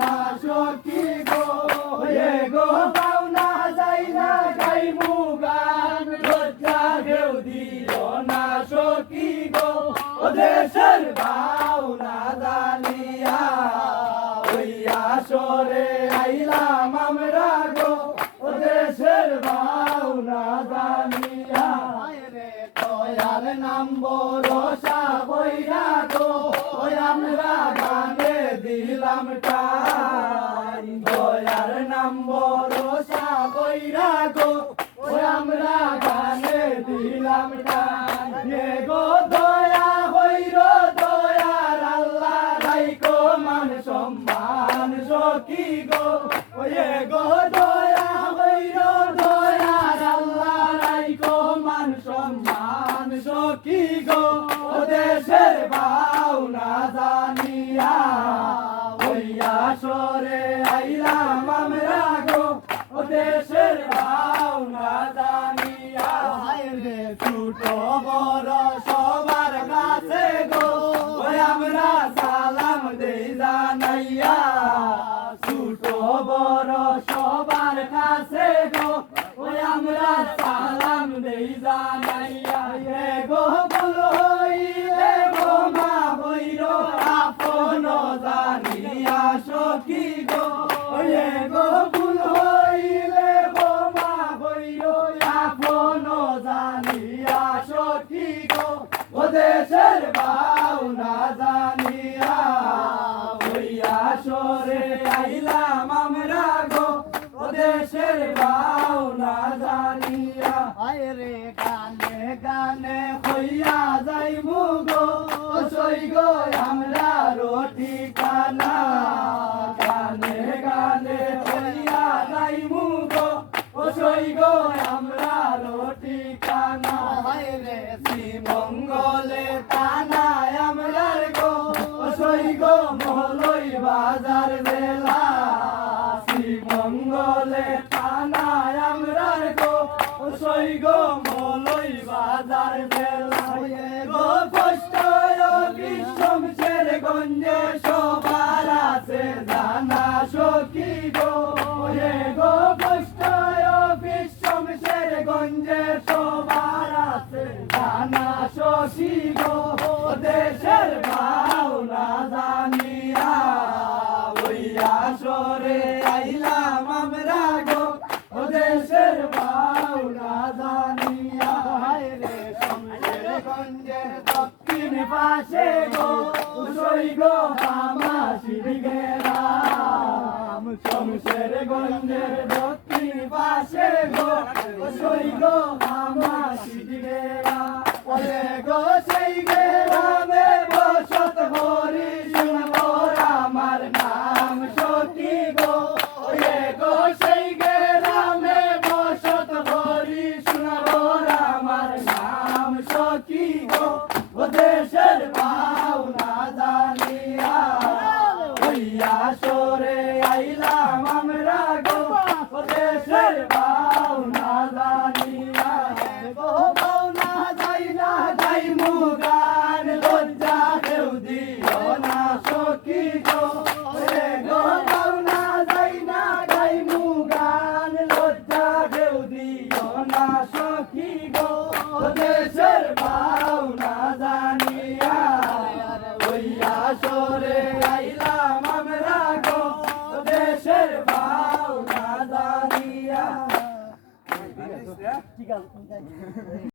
না সখী গো, এ গো, পাওনা যাই না গাইমু গান লজ্জা ঢেউ দিও না সখী গো, ও দেশের ভাওনা জানিয়া। ওই আসরে আইলাম আমরা গো, ও দেশের জানিয়া। রে দয়ার নাম বরসা বইরা গো ওই আমরা গানে দিলাম টাই দয়ার নাম বরসা বইরা গো ওই আমরা গানে দিলাম টাই গো দয়া হইর দয়ার আল্লাহ রাইকো মান সম্মান, সখী গো। ওয়ে গো দয়া গো ও দেশের ভাওনা জানিয়া ওইয়া সরে আইলাম আমরা গো ও দেশের বাউনা জানিয়া হইয়া সরে আইলাম আমরা গো ও দেশের বাউনা জানিয়া। আয় রে গানে গানে হইয়া যাই গো সই গো আমরা রোটি কানা ও গো মহলই বাজার বেলা শ্রীমঙ্গলে আমরার গো সই গো মহলই বাজার বেলা গো কষ্ট গঞ্জে আসরে আইলাম আমরা গো ও দেশের ভাওনা জানিয়া। হায় রে শমশের গঞ্জের দক্ষিণ পাশে গো উসই গো আমাশির গেরাম শমশের গঞ্জের দক্ষিণ পাশে গো উসই গো আমাশির গেরাম ওরে গো সেই গেরামে ও দেশের পাওনা জানিয়া হইয়া সরে আইলাম আমরা গো। ও দেশের পাওনা জানিয়া। গো ভাওনা যাই না যাই মুগান 기가 웃긴다.